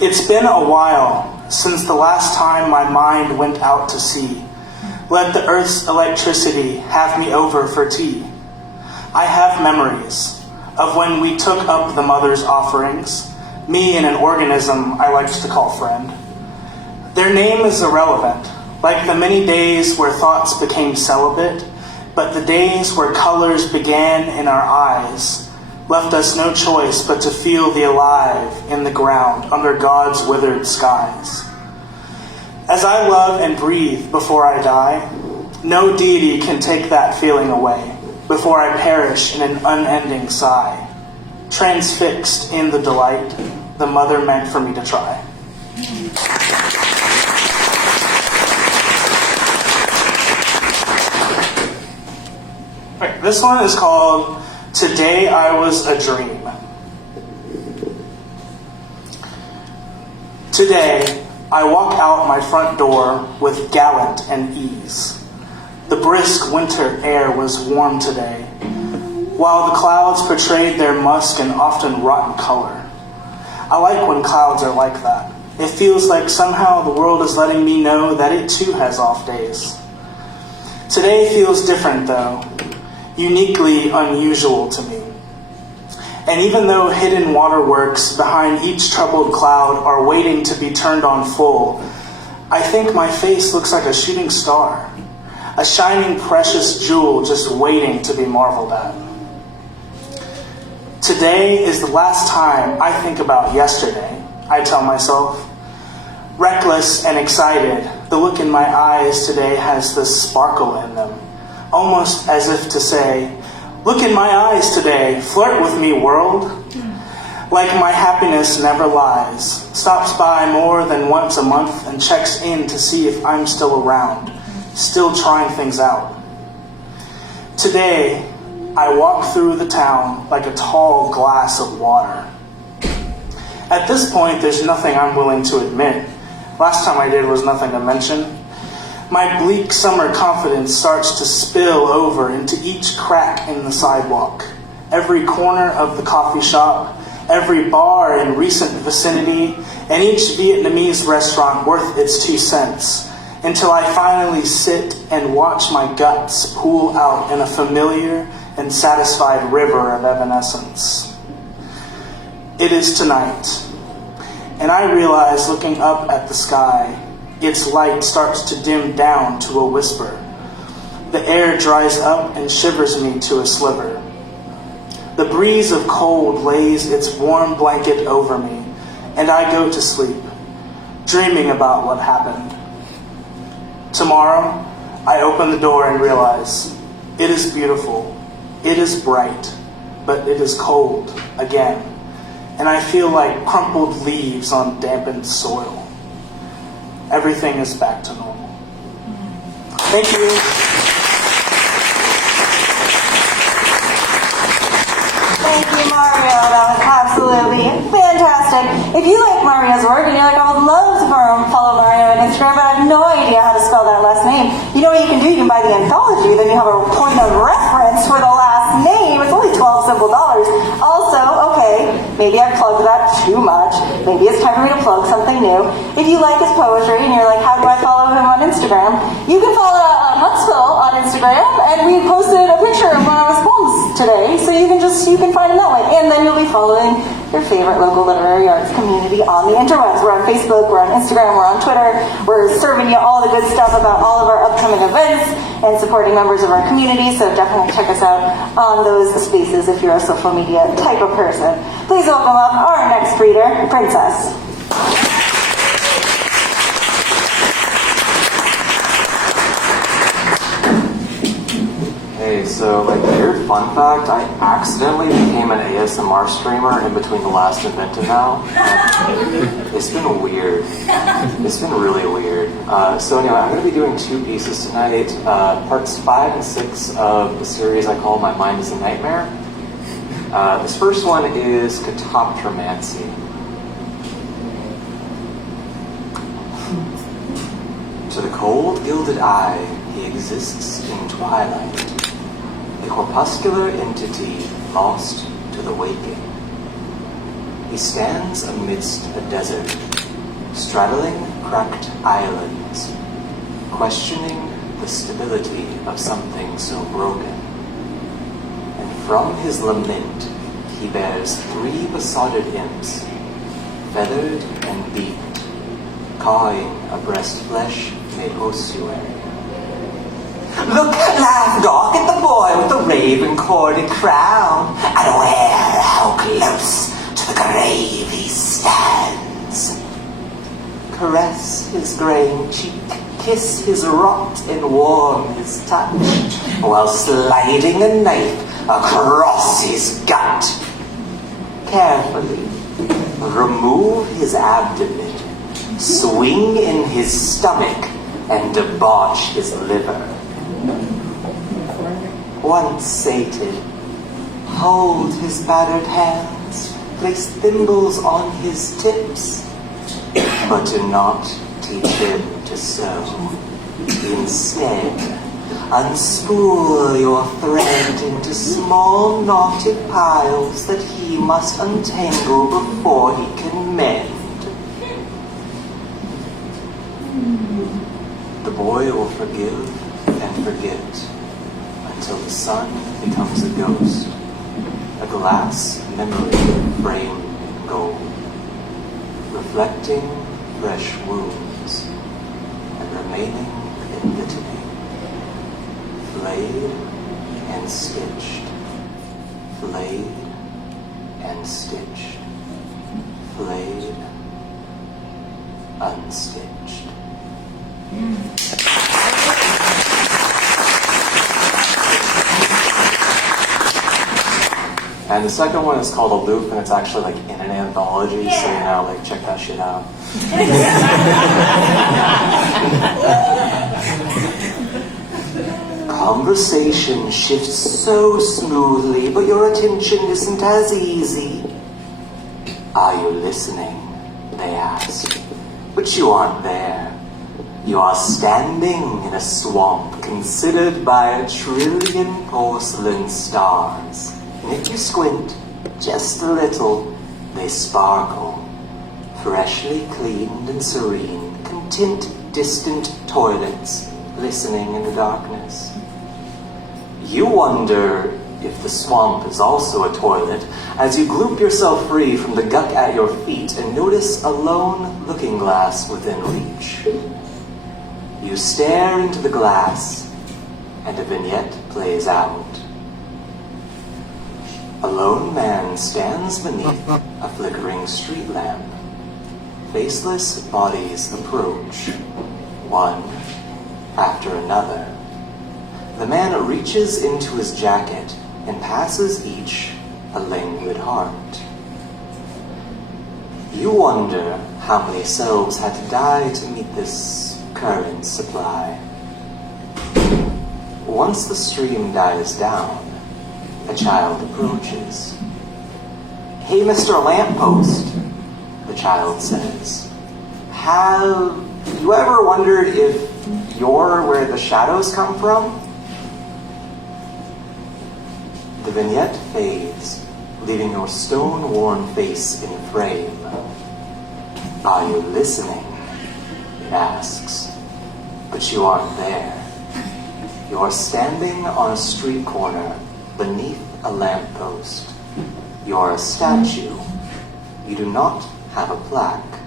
It's been a while since the last time my mind went out to sea. Let the earth's electricity have me over for tea. I have memories of when we took up the mother's offerings, me and an organism I liked to call friend. Their name is irrelevant, like the many days where thoughts became celibate, but the days where colors began in our eyes left us no choice but to feel the alive in the ground under God's withered skies. As I love and breathe before I die, no deity can take that feeling away before I perish in an unending sigh, transfixed in the delight the mother meant for me to try. Right, this one is called Today I Was a Dream. Today, I walk out my front door with gallant and ease. The brisk winter air was warm today, while the clouds portrayed their musk and often rotten color. I like when clouds are like that. It feels like somehow the world is letting me know that it too has off days. Today feels different though, uniquely unusual to me. And even though hidden waterworks behind each troubled cloud are waiting to be turned on full, I think my face looks like a shooting star, a shining precious jewel just waiting to be marveled at. Today is the last time I think about yesterday, I tell myself. Reckless and excited, the look in my eyes today has this sparkle in them, almost as if to say, look in my eyes today, flirt with me, world. Like my happiness never lies, stops by more than once a month and checks in to see if I'm still around, still trying things out. Today, I walk through the town like a tall glass of water. At this point, there's nothing I'm willing to admit. Last time I did was nothing to mention. My bleak summer confidence starts to spill over into each crack in the sidewalk, every corner of the coffee shop, every bar in recent vicinity, and each Vietnamese restaurant worth its 2 cents, until I finally sit and watch my guts pool out in a familiar and satisfied river of evanescence. It is tonight, and I realize looking up at the sky, its light starts to dim down to a whisper. The air dries up and shivers me to a sliver. The breeze of cold lays its warm blanket over me, and I go to sleep, dreaming about what happened. Tomorrow, I open the door and realize it is beautiful, it is bright, but it is cold again, and I feel like crumpled leaves on dampened soil. Everything is back to normal. Thank you. Thank you, Mario. That was absolutely fantastic. If you like Mario's work and you're like, I would love to follow Mario on Instagram, but I have no idea how to spell that last name, you know what you can do? You can buy the anthology, then you have a point of reference for the last name. It's only $12 simple dollars. Also, okay, maybe I plugged that too much. Maybe it's time for me to plug something new. If you like his poetry and you're like, how do I follow him on Instagram? You can follow Huntsville on Instagram, and we posted a picture of one of his poems today, so you can find him that way. And then you'll be following your favorite local literary arts community on the interwebs. We're on Facebook, we're on Instagram, we're on Twitter. We're serving you all the good stuff about all of our upcoming events and supporting members of our community, so definitely check us out on those spaces if you're a social media type of person. Please welcome up our next reader, Princess. Hey, so like weird fun fact, I accidentally became an ASMR streamer in between the last event and now. It's been weird. It's been really weird. So anyway, I'm going to be doing 2 pieces tonight, parts 5 and 6 of the series I call My Mind is a Nightmare. This first one is Catoptromancy. To the cold, gilded eye, he exists in twilight. A corpuscular entity lost to the waking. He stands amidst a desert, straddling cracked islands, questioning the stability of something so broken. And from his lament, he bears 3 besotted imps, feathered and beaked, cawing a breast flesh made ossuary. Look, laugh, gawk at the boy with the raven-corded crown, and aware how close to the grave he stands. Caress his graying cheek, kiss his rot, and warm his touch, while sliding a knife across his gut. Carefully remove his abdomen, swing in his stomach, and debauch his liver. Once sated, hold his battered hands, place thimbles on his tips, but do not teach him to sew. Instead, Unspool your thread into small knotted piles that he must untangle before he can mend. The boy will forgive and forget until the sun becomes a ghost, a glass memory framed in gold, reflecting fresh wounds and remaining in litany, flayed and stitched, flayed and stitched, flayed, unstitched. And the second one is called Aloof, and it's actually like in an anthology, so you know, like check that shit out. Conversation shifts so smoothly, but your attention isn't as easy. Are you listening? They ask. But you aren't there. You are standing in a swamp considered by 1,000,000,000,000 porcelain stars. And if you squint just a little, they sparkle. Freshly cleaned and serene, content distant toilets listening in the darkness. You wonder if the swamp is also a toilet as you gloop yourself free from the guck at your feet and notice a lone looking glass within reach. You stare into the glass and a vignette plays out. A lone man stands beneath a flickering street lamp. Faceless bodies approach, one after another. The man reaches into his jacket and passes each a languid heart. You wonder how many selves had to die to meet this current supply. Once the stream dies down, a child approaches. "Hey, Mr. Lamppost," the child says. "Have you ever wondered if you're where the shadows come from?" The vignette fades, leaving your stone-worn face in frame. "Are you listening?" it asks. But you aren't there. You are standing on a street corner beneath a lamppost. You are a statue. You do not have a plaque.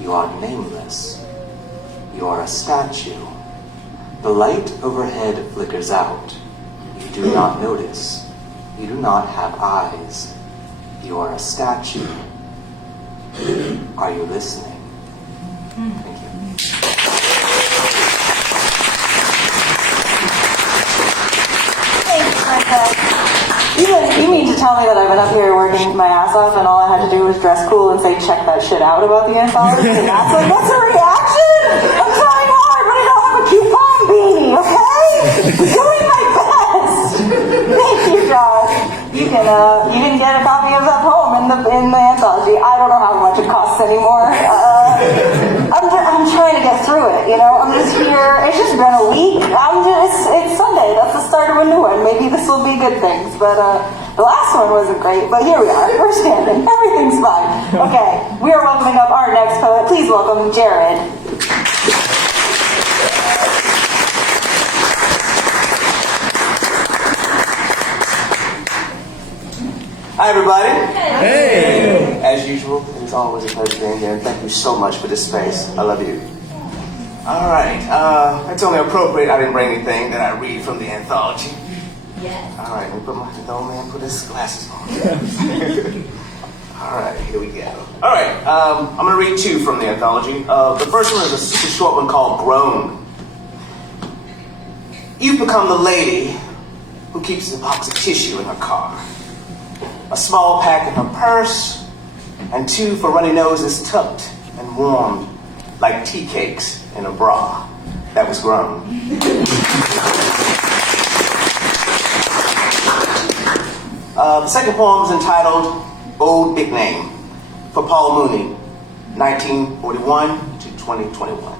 You are nameless. You are a statue. The light overhead flickers out. You do not notice. You do not have eyes. You are a statue. Are you listening? Thank you. Thanks, Princess. You mean to tell me that I've been up here working my ass off and all I had to do was dress cool and say check that shit out about the anthology? And that's a reaction? I'm trying hard, but I don't have a coupon beanie, okay? I'm doing my best. Thank you, Josh. You can get a copy of that poem in the anthology. I don't know how much it costs anymore. I'm trying to get through it, you know? I'm just here. It's just been a week. It's Sunday. That's the start of a new one. Maybe this will be good things. But the last one wasn't great. But here we are. We're standing. Everything's fine. Okay. We are welcoming up our next poet. Please welcome Jared. Hi, everybody. Hey. As usual, it is always a pleasure being here, and thank you so much for this space. I love you. All right. It's only appropriate I didn't bring anything that I read from the anthology. Yes. All right. Let me put my old man put his glasses on. All right. Here we go. All right. I'm going to read two from the anthology. The first one is a super short one called Grown. You've become the lady who keeps a box of tissue in her car, a small pack in her purse, and 2 for runny noses tucked and warmed like tea cakes in a bra that was grown. The second poem is entitled Old Big Name for Paul Mooney, 1941 to 2021.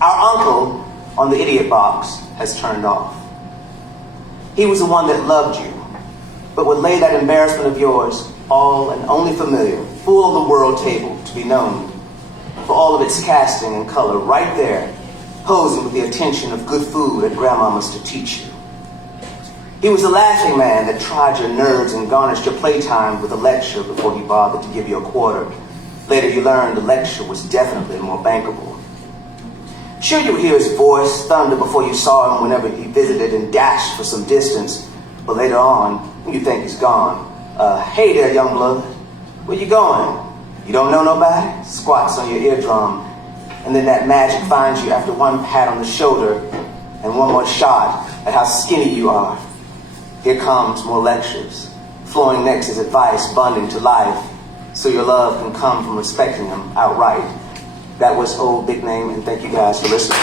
Our uncle on the idiot box has turned off. He was the one that loved you, but would lay that embarrassment of yours, all and only familiar, full of the world table to be known, for all of its casting and color, right there, posing with the attention of good food and grandmamas to teach you. He was the laughing man that tried your nerves and garnished your playtime with a lecture before he bothered to give you a quarter. Later you learned the lecture was definitely more bankable. Sure, you would hear his voice thunder before you saw him whenever he visited and dashed for some distance, but later on, when you think he's gone, hey there, young blood, where you going? You don't know nobody? Squats on your eardrum, and then that magic finds you after one pat on the shoulder and one more shot at how skinny you are. Here comes more lectures. Flowing next is advice bonding to life, so your love can come from respecting him outright. That was Old Big Name, and thank you guys for listening.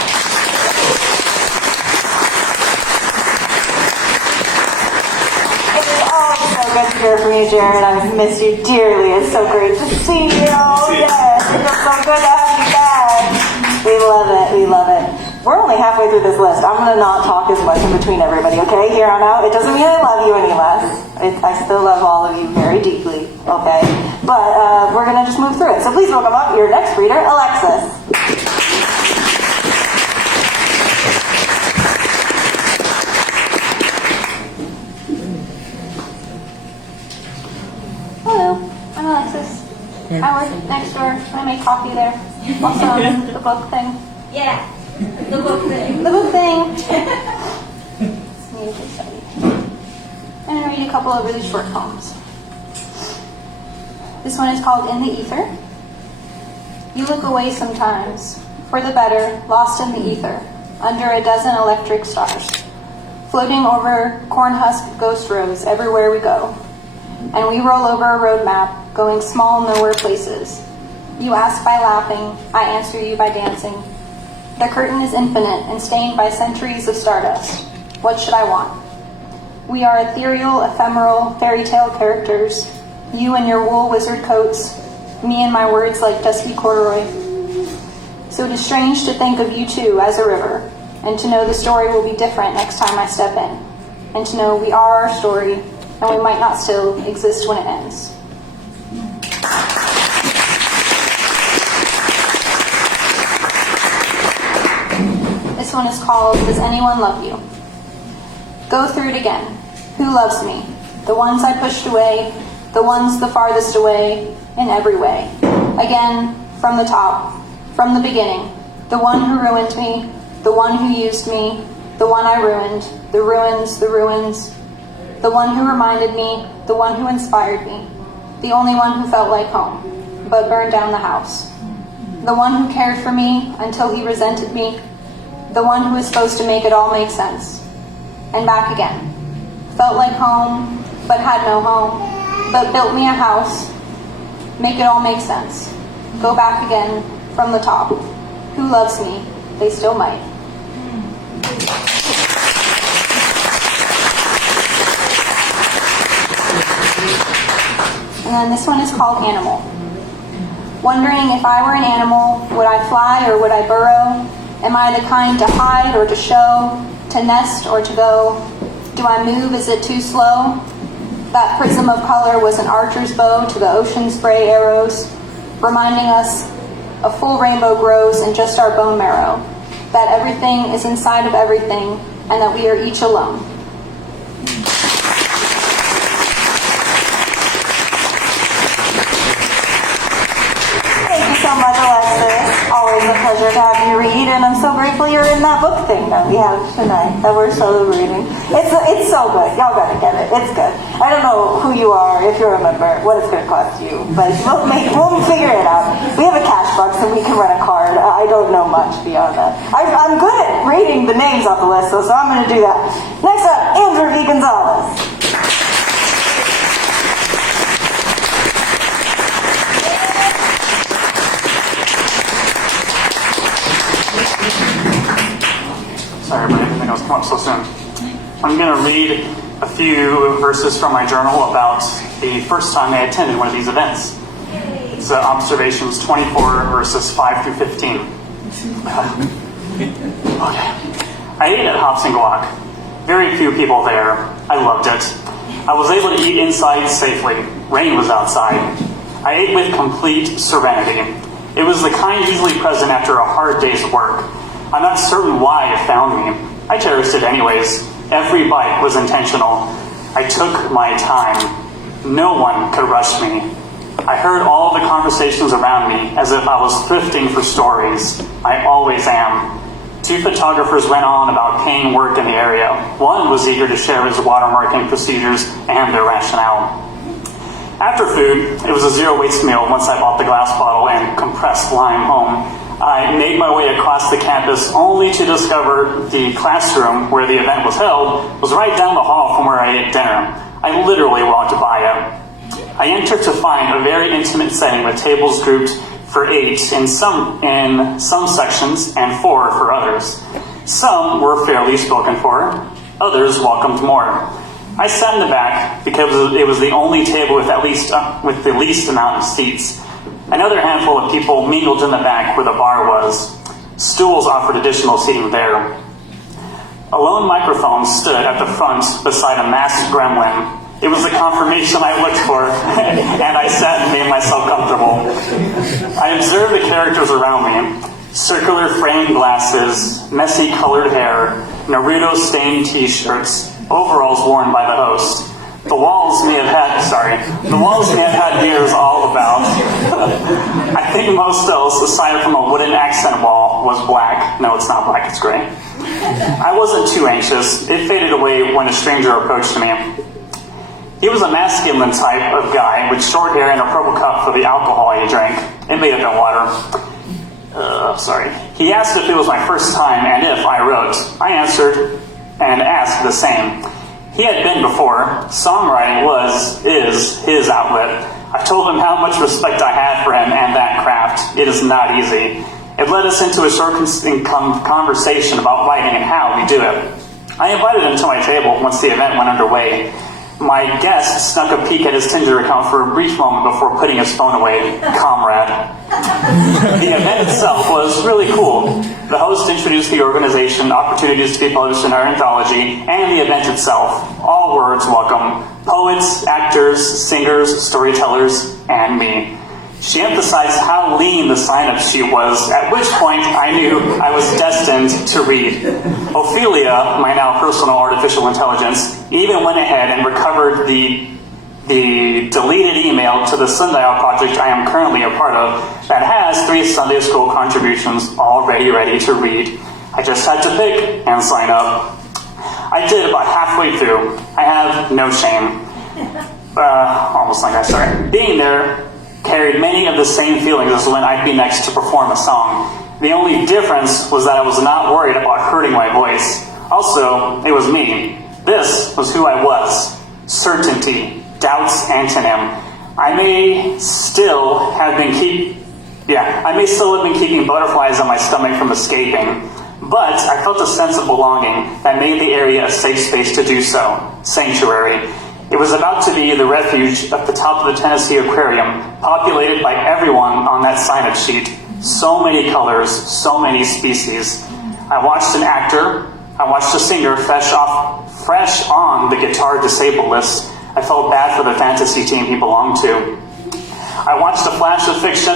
It's always so good to hear from you, Jared. I've missed you dearly. It's so great to see you. Yes, it feels so good to have you back. We love it. We love it. We're only halfway through this list. I'm going to not talk as much in between everybody, okay? Here on out. It doesn't mean I love you any less. I still love all of you very deeply, okay? But we're going to just move through it. So please welcome up your next reader, Alexis. Hello, I'm Alexis. I work next door. I make coffee there. Also, the book thing. Yeah, the book thing. The book thing. Music study. I'm going to read a couple of really short poems. This one is called In the Ether. You look away sometimes, for the better, lost in the ether, under a dozen electric stars, floating over corn husk ghost roads everywhere we go. And we roll over a road map, going small nowhere places. You ask by laughing, I answer you by dancing. The curtain is infinite and stained by centuries of stardust. What should I want? We are ethereal, ephemeral, fairy tale characters. You in your wool wizard coats, me and my words like dusky corduroy. So it is strange to think of you two as a river, and to know the story will be different next time I step in, and to know we are our story, and we might not still exist when it ends. This one is called, Does Anyone Love You? Go through it again. Who loves me? The ones I pushed away, the ones the farthest away, in every way. Again, from the top, from the beginning. The one who ruined me, the one who used me, the one I ruined, the ruins, the ruins. The one who reminded me, the one who inspired me. The only one who felt like home, but burned down the house. The one who cared for me until he resented me. The one who was supposed to make it all make sense. And back again. Felt like home, but had no home, but built me a house. Make it all make sense. Go back again from the top. Who loves me? They still might. And then this one is called Animal. Wondering if I were an animal, would I fly or would I burrow? Am I the kind to hide or to show, to nest or to go? Do I move? Is it too slow? That prism of color was an archer's bow to the ocean spray arrows, reminding us a full rainbow grows in just our bone marrow, that everything is inside of everything, and that we are each alone. Thank you so much, Alexis. Always a pleasure to have you read, and I'm so grateful you're in that book thing that we have tonight that we're celebrating. It's so good. Y'all gotta get it. It's good. I don't know who you are, if you're a member, what it's gonna cost you, but we'll figure it out. We have a cash box and we can run a card. I don't know much beyond that. I'm good at reading the names off the list, so I'm gonna do that. Next up, Andrew V. Gonzalez. Sorry, everybody, I didn't think I was coming up so soon. I'm going to read a few verses from my journal about the first time I attended one of these events. It's observations 24, verses 5 through 15. Okay. I ate at Hops and Guac. Very few people there. I loved it. I was able to eat inside safely. Rain was outside. I ate with complete serenity. It was the kind usually present after a hard day's work. I'm not certain why it found me. I cherished it anyways. Every bite was intentional. I took my time. No one could rush me. I heard all the conversations around me as if I was thrifting for stories. I always am. 2 photographers went on about paying work in the area. One was eager to share his watermarking procedures and their rationale. After food, it was a zero-waste meal once I bought the glass bottle and compressed lime home. I made my way across the campus only to discover the classroom where the event was held was right down the hall from where I ate dinner. I literally walked by it. I entered to find a very intimate setting with tables grouped for 8 in some sections and 4 for others. Some were fairly spoken for, others welcomed more. I sat in the back because it was the only table with with the least amount of seats. Another handful of people mingled in the back where the bar was. Stools offered additional seating there. A lone microphone stood at the front beside a masked gremlin. It was the confirmation I looked for, and I sat and made myself comfortable. I observed the characters around me. Circular framed glasses, messy colored hair, Naruto-stained t-shirts, overalls worn by the host. The walls may have had mirrors all about. I think most else, aside from a wooden accent wall, was black. No, it's not black, it's gray. I wasn't too anxious. It faded away when a stranger approached me. He was a masculine type of guy with short hair and a purple cup for the alcohol he drank. It may have been water. He asked if it was my first time and if I wrote. I answered and asked the same. He had been before. Songwriting is his outlet. I told him how much respect I had for him and that craft. It is not easy. It led us into a short conversation about writing and how we do it. I invited him to my table once the event went underway. My guest snuck a peek at his Tinder account for a brief moment before putting his phone away. Comrade. The event itself was really cool. The host introduced the organization, opportunities to be published in our anthology, and the event itself. All words welcome. Poets, actors, singers, storytellers, and me. She emphasized how lean the sign-up sheet was, at which point I knew I was destined to read. Ophelia, my now personal artificial intelligence, even went ahead and recovered the deleted email to the Sundial project I am currently a part of that has 3 Sunday school contributions already ready to read. I just had to pick and sign up. I did about halfway through. I have no shame. Almost like I started. Being there carried many of the same feelings as when I'd be next to perform a song. The only difference was that I was not worried about hurting my voice. Also, it was me. This was who I was. Certainty. Doubt's antonym. I may still have been keeping butterflies on my stomach from escaping, but I felt a sense of belonging that made the area a safe space to do so. Sanctuary. It was about to be the refuge at the top of the Tennessee Aquarium, populated by everyone on that sign-up sheet. So many colors, so many species. I watched an actor. I watched a singer fresh on the guitar disabled list. I felt bad for the fantasy team he belonged to. I watched a flash of fiction.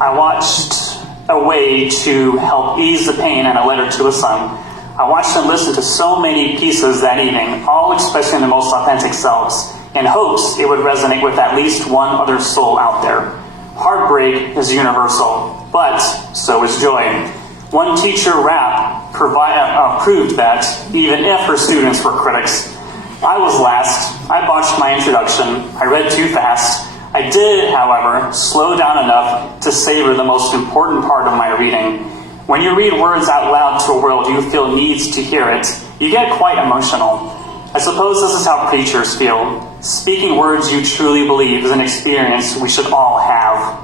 I watched a way to help ease the pain and a letter to a son. I watched and listened to so many pieces that evening, all expressing their most authentic selves, in hopes it would resonate with at least one other soul out there. Heartbreak is universal, but so is joy. One teacher rap proved that, even if her students were critics. I was last. I botched my introduction. I read too fast. I did, however, slow down enough to savor the most important part of my reading. When you read words out loud to a world you feel needs to hear it, you get quite emotional. I suppose this is how preachers feel. Speaking words you truly believe is an experience we should all have.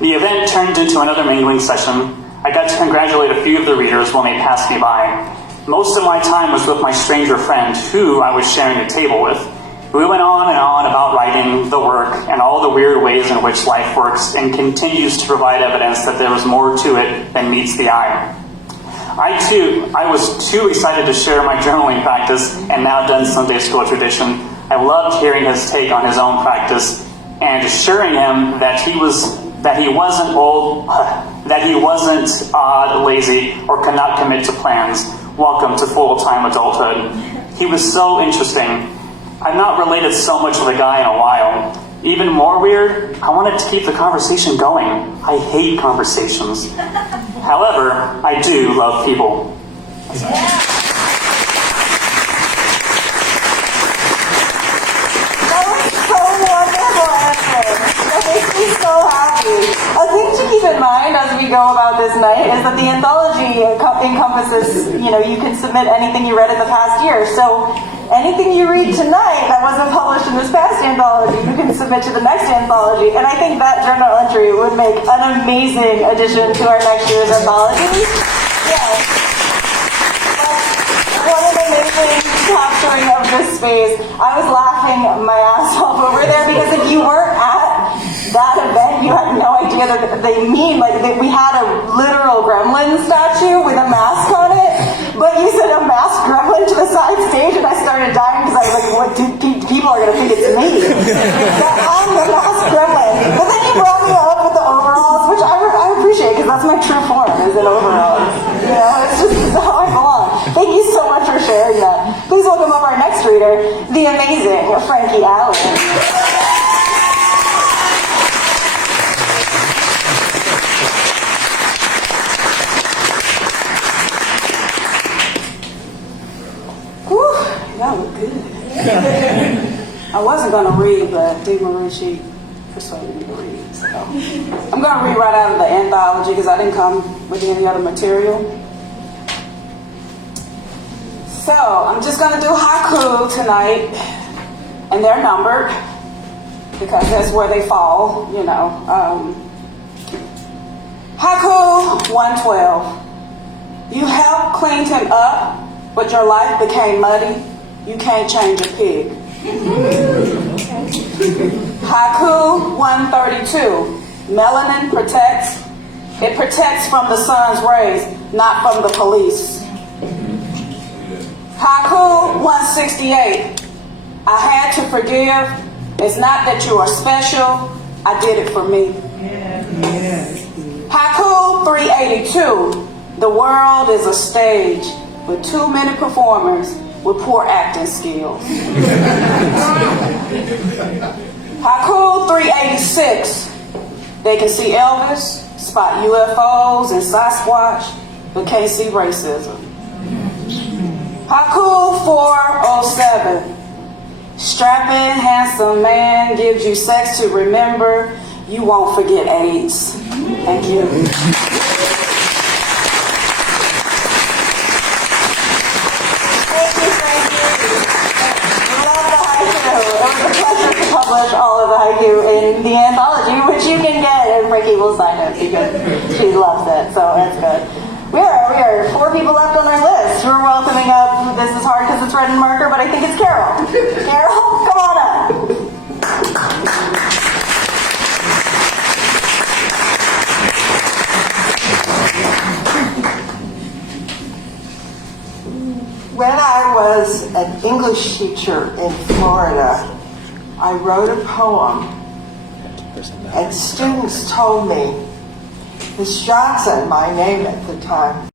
The event turned into another mingling session. I got to congratulate a few of the readers when they passed me by. Most of my time was with my stranger friend, who I was sharing a table with. We went on and on about writing, the work, and all the weird ways in which life works and continues to provide evidence that there is more to it than meets the eye. I was too excited to share my journaling practice and now done Sunday school tradition. I loved hearing his take on his own practice and assuring him that he wasn't old, that he wasn't lazy, or could not commit to plans. Welcome to full-time adulthood. He was so interesting. I've not related so much with a guy in a while. Even more weird, I wanted to keep the conversation going. I hate conversations. However, I do love people. That was so wonderful, Evan. That makes me so happy. A thing to keep in mind as we go about this night is that the anthology encompasses, you can submit anything you read in the past year. So anything you read tonight that wasn't published in this past anthology, you can submit to the next anthology. And I think that journal entry would make an amazing addition to our next year's anthology. Yes. What an amazing capturing of this space. I was laughing my ass off over there because if you weren't at that event, you had no idea that we had a literal gremlin statue with a mask on it, but you said a masked gremlin to the side stage and I started dying because I was like, what, people are going to think it's me. That I'm the masked gremlin. But then you brought me up with the overalls, which I appreciate because that's my true form, is in overalls. It's just how I belong. Thank you so much for sharing that. Please welcome up our next reader, the amazing Frankie Allen. That was good. I wasn't going to read, but Dee Marie, she persuaded me to read. So I'm going to read right out of the anthology because I didn't come with any other material. So I'm just going to do haiku tonight, and they're numbered because that's where they fall, Haiku 112. You helped clean him up, but your life became muddy. You can't change a pig. Haiku 132. Melanin protects. It protects from the sun's rays, not from the police. Haiku 168. I had to forgive. It's not that you are special. I did it for me. Haiku 382. The world is a stage with too many performers with poor acting skills. Haiku 386. They can see Elvis, spot UFOs and Sasquatch, but can't see racism. Haiku 407. Strapping, handsome man gives you sex to remember. You won't forget AIDS. Thank you. Publish all of the haiku in the anthology, which you can get, and Ricky will sign it because she loves it, so that's good. We are 4 people left on our list. We're welcoming up, this is hard because it's red and marker, but I think it's Carol. Carol, come on up. When I was an English teacher in Florida, I wrote a poem, and students told me, Miss Johnson, my name at the time,